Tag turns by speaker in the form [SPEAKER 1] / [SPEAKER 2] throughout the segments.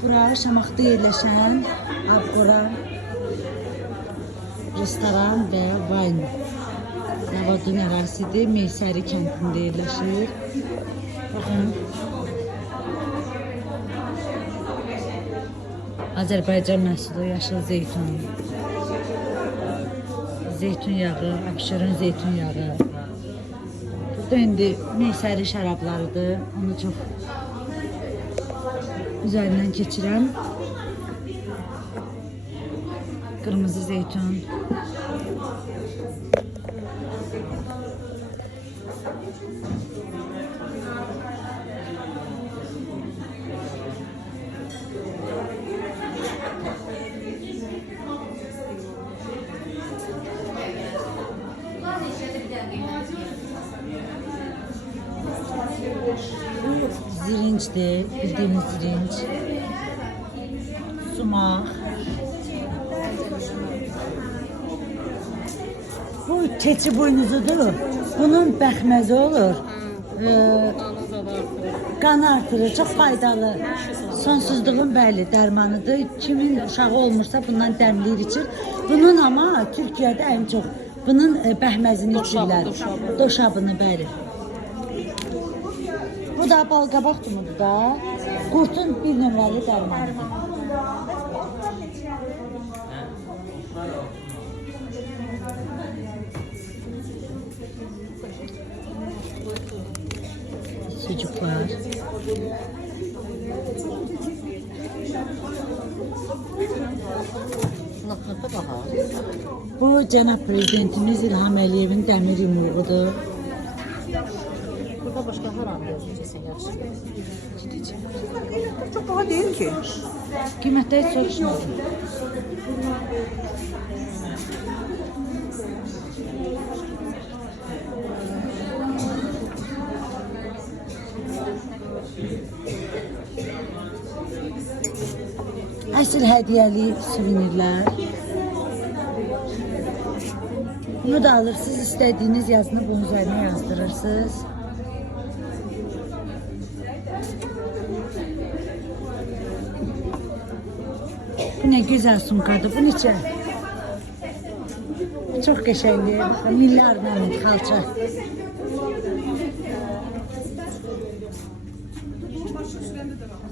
[SPEAKER 1] Bura Şamaxda yerləşən Abqora restoran və wine Lavadun ərazisidir. Meysəri kəndində yerləşir. Baxın. Azərbaycan məhsulu yaşıl zeytun. Zeytun yağı, Abşeron zeytun yağı. Burada indi Meysəri şərablarıdır. Onu çox üzerinden geçirəm. Kırmızı zeytun. Zirinçdir, bildiğimiz zirinç. Sumak. Bu keçi boynuzudur. Bunun bəxməzi olur. Ee, qan artırır, çox faydalı. Sonsuzluğun bəli dərmanıdır. Kimin uşağı olmursa bundan dəmləyir içir. Bunun amma Türkiyədə ən çox bunun e, bəhməzini içirlər.
[SPEAKER 2] doşabı.
[SPEAKER 1] Doşabını bəli. Bu da balqabaq tumudur da. Qurtun bir nömrəli dərmanı. Sucuklar. Bu cənab prezidentimiz İlham Əliyevin dəmir yumruğudur.
[SPEAKER 2] Başka her an gözleyeceksin yaxşı.
[SPEAKER 3] Çok pahalı değil ki.
[SPEAKER 1] Qiymətdə heç soruşmadım. Əsl hədiyyəli suvenirlər. Bunu da alırsınız, istediğiniz yazını bunun üzerine yazdırırsınız. Bu ne güzel sunkadı. Bu neçə? Çok qəşəngdir. Millərlə xalça.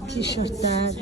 [SPEAKER 1] Tişörtlər.